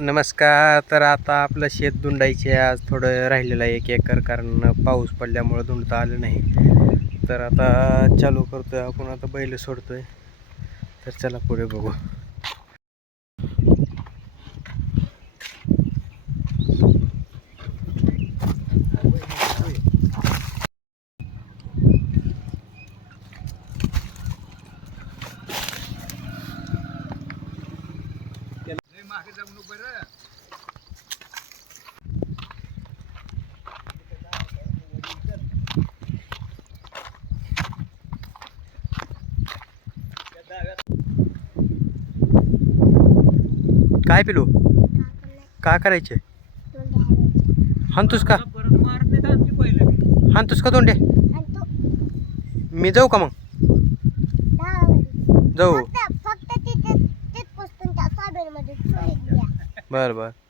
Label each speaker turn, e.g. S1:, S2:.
S1: नमस्कार तर आता आपलं शेत धुंडायचे आज थोडं राहिलेलं आहे एक एकर कारण पाऊस पडल्यामुळं धुंडता आलं नाही. तर आता चालू करतोय आपण आता बैल सोडतोय. तर चला पुढे बघू. काय पिलू? काय करायचे? हानतोस का? हानतोस का तोंडे? मी जाऊ का मग? जाऊ. बरं बरं.